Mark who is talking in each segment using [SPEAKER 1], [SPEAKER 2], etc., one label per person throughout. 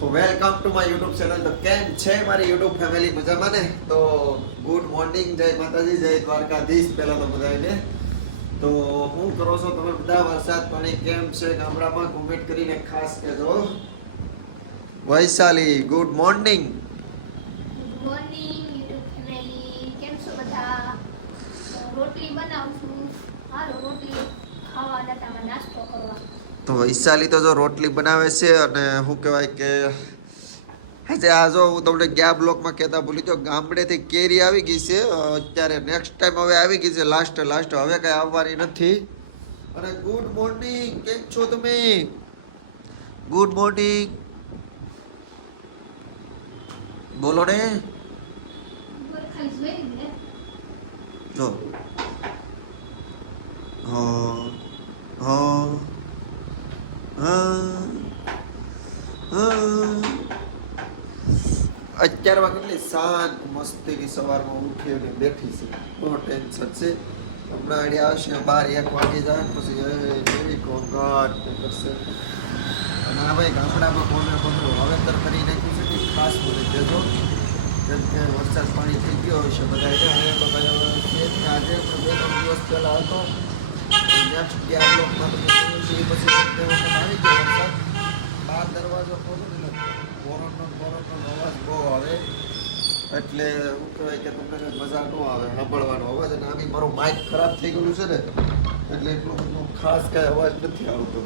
[SPEAKER 1] તો welcome to my YouTube channel તો કેમ છે મારી યુટ્યુબ ફેમિલી મજામાં ને? તો ગુડ મોર્નિંગ જય માતાજી, જય દ્વારકાધીશ પહેલાં તો બધાને તો હું કરો છો તમે બધા? વરસાદ પાણી કેમ છે? ગામડામાં કોમેન્ટ કરીને ખાસ કહેજો. વૈશાલી ગુડ મોર્નિંગ
[SPEAKER 2] રોટલી બનાવું છું. હાલો, રોટલી ખાવા નાસ્તો કરવા.
[SPEAKER 1] તો વૈશાલી તો જો રોટલી બનાવે છે અને શું કહેવાય કે આજે આ જો હું તમને ગયા બ્લોકમાં કહેતા ભૂલી ગયો, ગામડેથી કેરી આવી ગઈ છે, અત્યારે નેક્સ્ટ ટાઈમ હવે આવી ગઈ છે લાસ્ટ લાસ્ટ હવે કંઈ આવવાની નથી. અને ગુડ મોર્નિંગ કેમ છો તમે? ગુડ મોર્નિંગ બોલો ને. જો. હા, હો. હા અત્યારમાં કેટલી શાંત મસ્તીની સવારમાં ઉઠી અને બેઠી છે નો ટેન્શન છે હમણાં આડી આવશે બાર એક વાગે જાય પછી એવી ઘોંઘાટ કરશે અને આ ભાઈ ગામડામાં કોને કોને વાવેતર કરી નાખ્યું છે કે ખાસ મને કહેજો કેમ કે વરસાદ પાણી થઈ ગયો હશે બધા એટલે હવે ને આજે બે ત્રણ દિવસ પહેલા હતો વરસાદ બાર દરવાજો ખોલો ને એટલે બોરડનો અવાજ બહુ આવે એટલે શું કહેવાય કે તમને મજા ન આવે સાંભળવાનો અવાજ અને આની મારું માઇક ખરાબ થઈ ગયું છે ને એટલે એટલું બધું ખાસ કાંઈ અવાજ નથી આવતો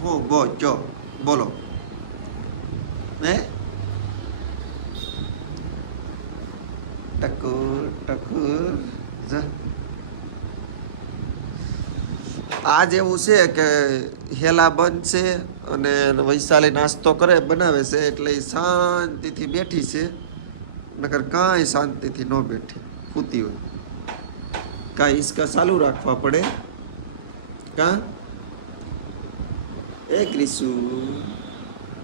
[SPEAKER 1] હો બો ચો બોલો હે ટકુર ટકુર જા આજ એવું છે કે હેલા બંધ છે અને વૈશાલી નાસ્તો કરે, બનાવે છે એટલે શાંતિથી બેઠી છે. નકર કાંઈ શાંતિથી ન બેઠી ખૂતી હોય. કાંઈ હિસકા ચાલુ રાખવા પડે. કાં? એ ક્રિસુ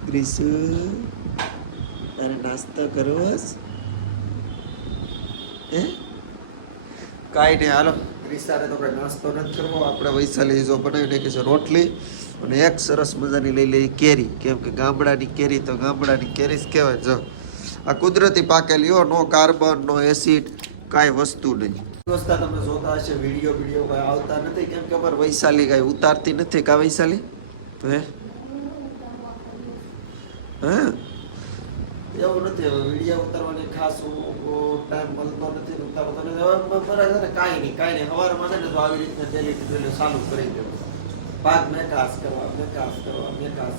[SPEAKER 1] ક્રિસુ, તારે નાસ્તો કરવો? હે? કાંઈ નહીં, હાલો. આપણે નાસ્તો નથી કરવો. આપણે વૈશાલી જો બનાવી નાખી છે રોટલી અને એક સરસ મજાની લઈ લઈ કેરી. કેમ કે ગામડાની કેરી તો ગામડાની કેરી જ કહેવાય. જો, આ કુદરતી પાકેલી હો, નો કાર્બન, નો એસિડ, કાંઈ વસ્તુ નહીં. દોસ્તા તમે જોતા હશે, વીડિયો વીડિયો કાંઈ આવતા નથી. કેમ કે અમારે વૈશાલી કાંઈ ઉતારતી નથી કા વૈશાલી? હે? હે? એવું નથી હવે વીડિયો ઉતારવાની ખાસ ટાઈમ મળતો નથી ઉતારતો નથી. હવે બરાબર છે ને કાંઈ નહીં કાંઈ નહીં. સવારમાં છે ને તો આવી રીતના ડેલી ડેલી ચાલુ કરી દેવું. પાક કરવા મેકાસ કરવા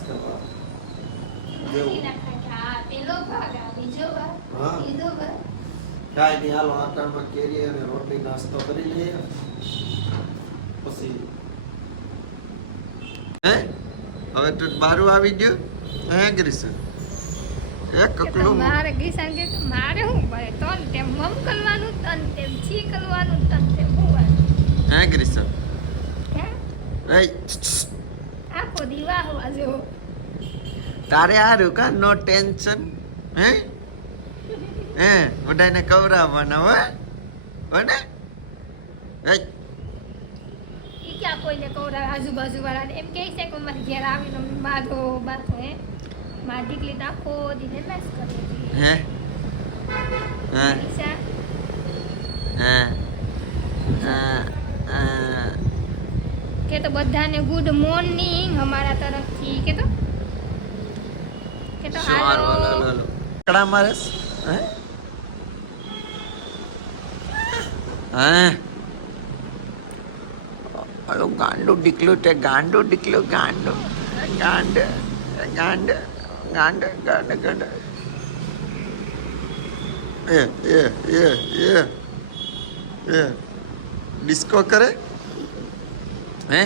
[SPEAKER 1] કરવા. જેવું
[SPEAKER 2] આ ભાગ આ બીજો ભાગ
[SPEAKER 1] હા.
[SPEAKER 2] ત્રીજો ભાગ.
[SPEAKER 1] કાંઈ નહીં હાલો આટામાં કેરી અને રોટલી નાસ્તો કરી લઈએ. પછી હે? હવે તો બારું આવી ગયું. હે ગ્રીસન એક
[SPEAKER 2] કે તો
[SPEAKER 1] કકલું
[SPEAKER 2] મારે કિસાન કે તો મારે શું પડે તન તેમ મમ કરવાનું તન તેમ છી કરવાનું તન તેમ હોવાનું
[SPEAKER 1] હે ગ્રીસન
[SPEAKER 2] હે?
[SPEAKER 1] એ
[SPEAKER 2] આખો દીવા હોવા જેવો.
[SPEAKER 1] તારે આ કા? No tension? હે? હે બધાને કવરાવવાના હો હો? ને? હે.
[SPEAKER 2] ઈ ક્યાં કોઈને કવરા આજુબાજુ વાળાને એમ કહે છે કે મારે ઘેર આવીને બાધો બાધો હે? મારી દીકરી તો આખો દીને નાશ કરે
[SPEAKER 1] હે હા
[SPEAKER 2] ઈશા
[SPEAKER 1] હા હા હા
[SPEAKER 2] કે તો બધાને ગુડ મોર્નિંગ અમારા તરફથી કે તો કે તો
[SPEAKER 1] સારું, હાલો,
[SPEAKER 2] હાલો
[SPEAKER 1] હાલો. કડા મારેસ હે હે હાલો ગાંડું ડીકલું તે ગાંડું ડીકલું ગાંડું ગાંડ ગાંડ ગાંડ ગાંડ ગાંડ. એ એ એ એ એ. ડિસ્કો કરે? હે?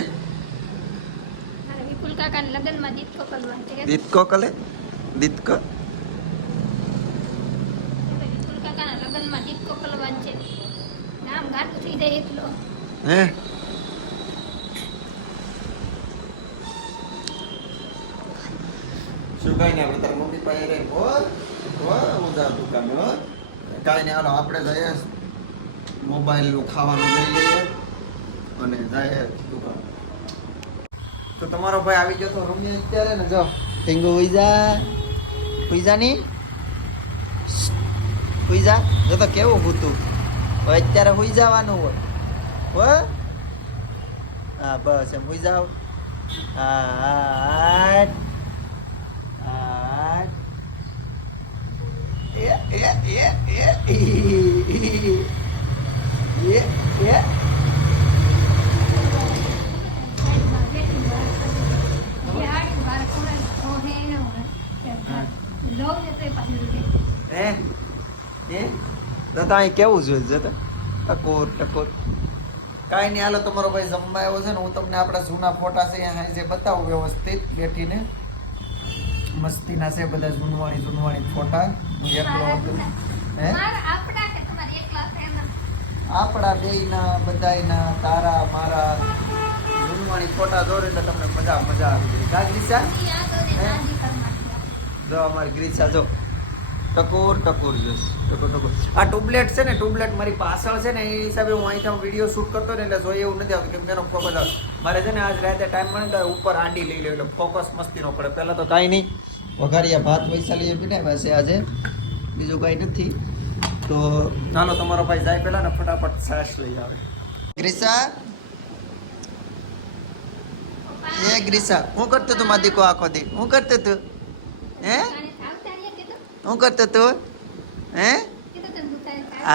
[SPEAKER 2] વિપુલ કાકાને લગ્નમાં દીતકો કરવાનો
[SPEAKER 1] દીતકો કલે? દીતકો
[SPEAKER 2] વિપુલ કાકાના લગ્નમાં દીતકો કરવાનો છે. નામ ગાંઠું થઈ જાય એટલો
[SPEAKER 1] હે? કાંઈ નહીં તારા મમ્મી પાસે રહીને બોલ હું જાઉં દુકાને હો. કાંઈ નહીં હાલો, આપણે જઈએ મોબાઈલનું ખાવાનું લઈ લઈએ અને જઈએ દુકાન. તો તમારો ભાઈ આવી ગયો તો રમીએ અત્યારે ને, જો. ટીંગુ ઉઈજા હુઈજા ની? હુઈજા જો. તો કેવું ભૂતું. હવે અત્યારે હુઈ જવાનું હોય. હો? હા, બસ એમ. હુઈ જાવ હા આઠ આઠ એ એ એ એ એ એ
[SPEAKER 2] સાઈડમાં બેઠી વાત કરું. જે આડી વાર ખોરાક ખોહે ને હોય. લઉં ને તોય પાછી ઉડે.
[SPEAKER 1] હે હે? તો તો અહીં કેવું જોઈએ છે ટકોર ટકોર. કાંઈ નહીં, હાલો, તમારો ભાઈ જમવા આવ્યો છે ને હું તમને આપણા જૂના ફોટા છે, અહીંયા જે બતાવું વ્યવસ્થિત બેઠીને. મસ્તીના છે બધા જૂનવાણી જૂનવાણી ફોટા. એકલો હતો. હે?
[SPEAKER 2] આપણા
[SPEAKER 1] બેયના બધાયના, તારા, મારા જૂનવાણી ફોટા જોડે એટલે તમને મજા મજા આવી ગઈ. કા ગ્રીસા. જો અમારી ગ્રીસા, જો. ટકોર ટકોર જોશ ટકોર ટકોર. આ ટ્યુબલેટ છે ને ટ્યુબલેટ મારી પાછળ છે ને, એ હિસાબે હું અહીંથી વીડિયો શૂટ કરતો ને, એટલે જોઈએ એવું નથી આવતું કેમ કે એનો ફોકસ મારે છે ને આજ રાતે ટાઈમ મળે એટલે ઉપર આંડી લઈ લે એટલે ફોકસ મસ્તી નો પડે. પહેલાં તો કાંઈ નહીં. વઘારીયા ભાત વૈશાલીએ પીને છે આજે બીજું કાંઈ નથી. તો ચાલો તમારો ભાઈ જાય પહેલા ને ફટાફટ છાશ લઈ આવે. ગ્રીસા? એ ગ્રીસા હું કરતો તું મારી દીકો આખો દી હું કરતો તું? હે? હું કરતો તું? હે.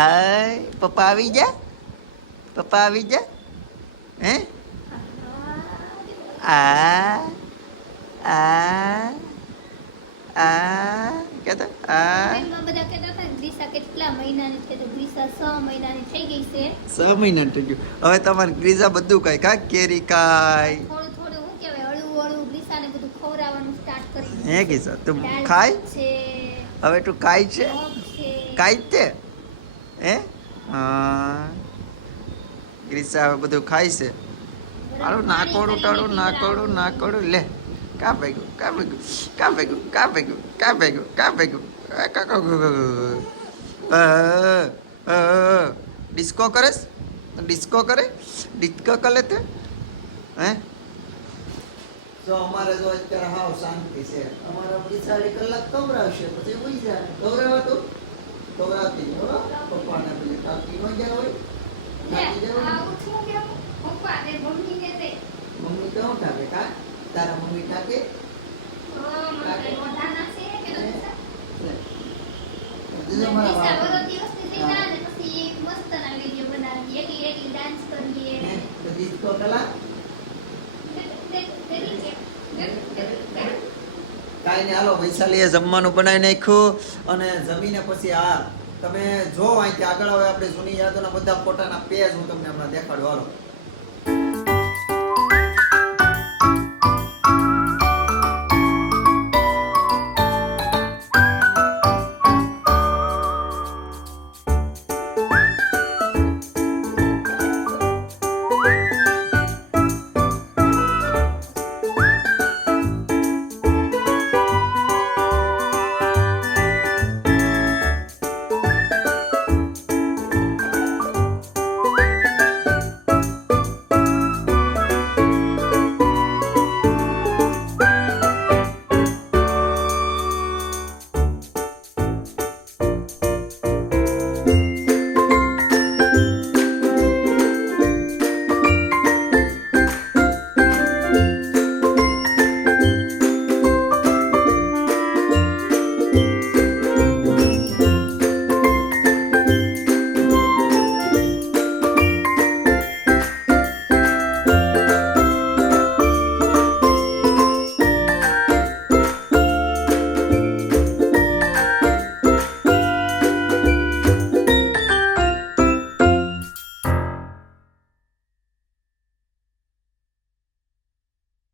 [SPEAKER 1] આય પપ્પા આવી જા પપ્પા આવી જા હે? આ આ આ કેતો? આ.
[SPEAKER 2] બધા કહેતા હતા કે કેટલા મહિનાની છે? તો દિશા છ મહિનાની થઈ ગઈ છે.
[SPEAKER 1] છ મહિના થઈ ગયું. હવે તમારે ગ્રીઝા બધું કાંઈ કા? કેરી કાય
[SPEAKER 2] થોડું થોડું હું કહેવાય હળવું હળવું દિશાને બધું ખવડાવવાનું સ્ટાર્ટ કરી
[SPEAKER 1] હે ગીસા તું ખાય?
[SPEAKER 2] છે.
[SPEAKER 1] હવે તું ખાય છે? જ તે હે? હા. ગ્રીસા હવે બધું ખાય છે. હાલો નાકોડું ટાળું નાકોડું નાકોડું લે. કા ભેગું કા ભેગું કા ભેગું કા ભેગું કા ભેગું કાં ભેગું આ કા કા કા કા કા. ડિસ્કો કરેસ ડિસ્કો કરે ડિસ્કો કરે તે હે તો અમારે જો અત્યારે હાવ શાંતિ છે. અમારા બિચારી કલાક કવરાવશે પછી ઉઈ જાય. કવરાવા તો કવરાવતી હો. પપ્પાને પેલી કાકી નો ગયા હોય. કાકી
[SPEAKER 2] પપ્પા મમ્મી ને? તે
[SPEAKER 1] મમ્મી તો કા? તારા મમ્મી ટાકે
[SPEAKER 2] હા, મને કઈ મોઢાના છે કે
[SPEAKER 1] હે?
[SPEAKER 2] નથી?
[SPEAKER 1] લે.
[SPEAKER 2] ને
[SPEAKER 1] દીદી મારા
[SPEAKER 2] દિશા
[SPEAKER 1] બાપ.
[SPEAKER 2] વરો દિવસથી થઈ જાય ને પછી એક મસ્તના વીડિયો બનાવીએ એકલી એકલી ડાન્સ કરીએ
[SPEAKER 1] હે? તો disco કલા કાંઈ હાલો વૈશાલીએ જમવાનું બનાવી નાખ્યું અને જમીને પછી આ તમે જો અહીંથી આગળ હવે આપણે જૂની યાદોના બધા ફોટાના પેજ હું તમને હમણાં દેખાડું હાલો